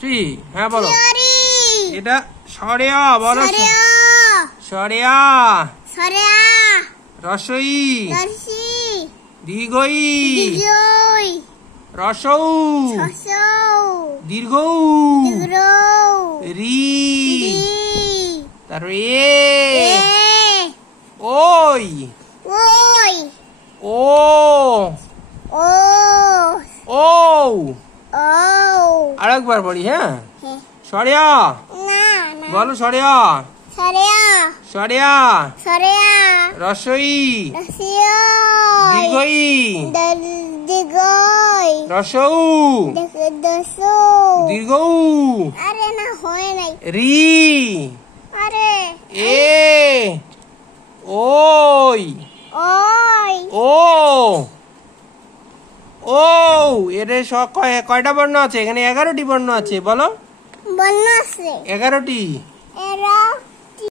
Three. হ্যাঁ বলো। এটা সরেয়া বলো। সরেয়া। রসই। দীর্ঘই। রসৌ। দীর্ঘ। রি। তারপরে ওই। ও। ও। আরেকবার বলি। হ্যাঁ সরেয়া বলো। সরেয়া। সরেয়া। রসই। দীর্ঘই। রসৌ। দীর্ঘ। রি। এ। ওই। ও। ও। এর কয়টা বর্ণ আছে? এখানে 11টি বর্ণ আছে। বলো। 11টি।